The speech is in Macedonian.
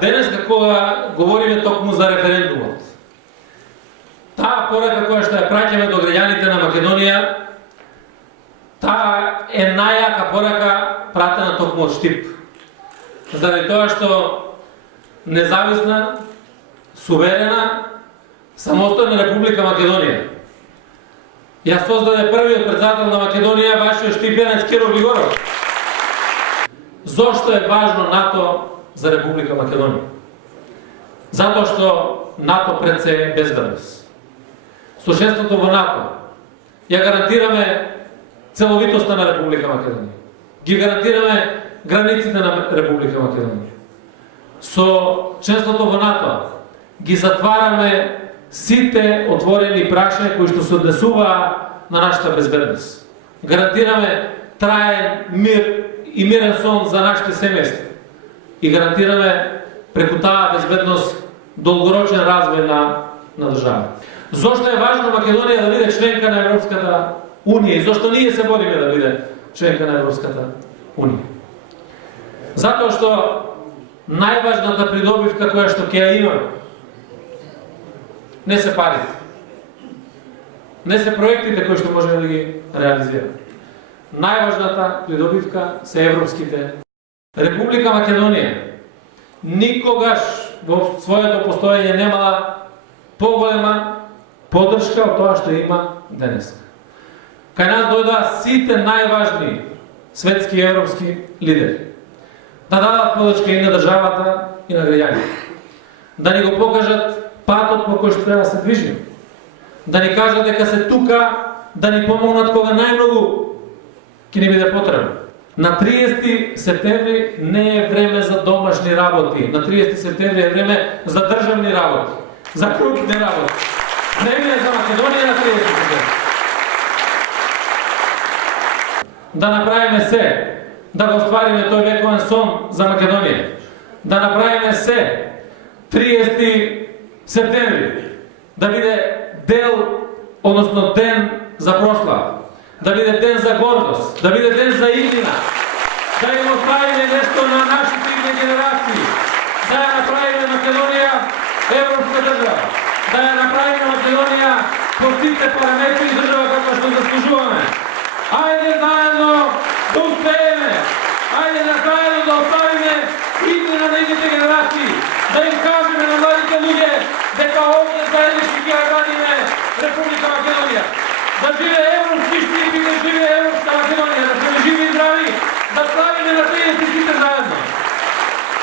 Денес кога говориме токму за референдумот, таа порака која што ја праќаме до граѓаните на Македонија, таа е најака порака пратена токму од Штип. Заради тоа што независна, суверена, самостојна Република Македонија ја создаде првиот председател на Македонија, вашиот Штипјанец Киро Глигоров. Зошто е важно НАТО за Република Македонија? Затоа што НАТО пред се е безбедност. Со членството во НАТО ја гарантираме целовитоста на Република Македонија. Ги гарантираме границите на Република Македонија. Со членството во НАТО ги затвараме сите отворени прашања кои што се однесуваа на нашата безбедност. Гарантираме траен мир и мирен сон за нашите семејства. И гарантираме преку таа безбедност долгорочен развој на држава. Зошто е важно Македонија да биде членка на Европската Унија и зошто ние се бориме да биде членка на Европската Унија? Затоа што најважната придобивка која што ќе ја имаме не се парите, не се проектите кои што можеме да ги реализираме. Најважната придобивка се европските. Република Македонија никогаш во своето постоење немала поголема поддршка од тоа што има денес. Кај нас дојдоа сите најважни светски и европски лидери да дадат поддршка и на државата и на граѓаните. Да ни го покажат патот по кој што треба да се движиме. Да ни кажат дека се тука да ни помогнат кога најмногу ќе ни биде потребно. На 30 септември не е време за домашни работи. На 30 септември е време за државни работи, за крупни работи. Време е за Македонија на 30 септември. Да направиме се, да го оствариме тој вековен сон за Македонија. Да направиме се 30 септември да биде дел, односно ден за прослава. Да биде ден за гордост, да биде ден за иднина, да им оставиме нешто на нашите идни генерации, да ја направиме Македонија европска држава, да ја направиме Македонија по сите параметри држава како што заслужуваме. Ајде заедно да успееме, ајде заедно да оставиме иднина на идните генерации, да им кажеме на младите луѓе дека овде заеднички ќе ја градиме Република Македонија. Да живее Европска